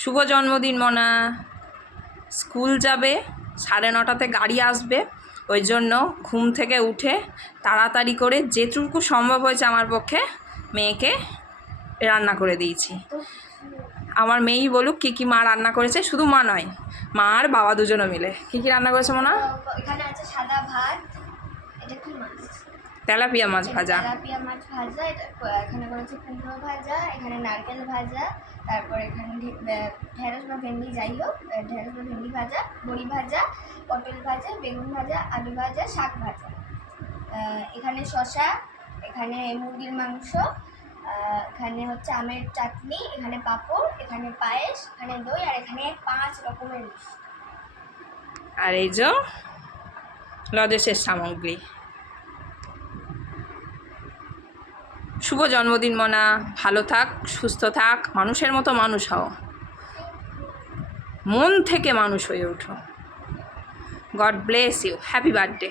শুভ জন্মদিন মনা। স্কুল যাবে, 9:30-তে গাড়ি আসবে, ওই জন্য ঘুম থেকে উঠে তাড়াতাড়ি করে যেটুকু সম্ভব হয়েছে আমার পক্ষে মেয়েকে রান্না করে দিয়েছি। আমার মেয়েই বলুক কী কী মা রান্না করেছে, শুধু মা নয়, মা আর বাবা দুজনে মিলে কী কী রান্না করেছে মনা? এখানে আছে সাদা ভাত, এটা কি মাছ? তেলাপিয়া মাছ ভাজা। তেলাপিয়া মাছ ভাজা, এটা এখানে করেছে কুমড়ো ভাজা, এখানে নারকেল ভাজা, তারপর এখানে ঢেঁড়স বা ভেন্ডি, যাই হোক, ঢেঁড়স বা ভেন্ডি ভাজা, বড়ি ভাজা, পটল ভাজা, বেগুন ভাজা, আলু ভাজা, শাক ভাজা, এখানে শসা, এখানে মুরগির মাংস, এখানে হচ্ছে আমের চাটনি, এখানে পাঁপড়, এখানে পায়েস, এখানে দই, আর এখানে 5 রকমের মিষ্টি। আর এই যে লজেসের সামগ্রী। শুভ জন্মদিন মনা, ভালো থাক, সুস্থ থাক, মানুষের মতো মানুষ হও, মন থেকে মানুষ হয়ে ওঠো। God bless you, happy birthday.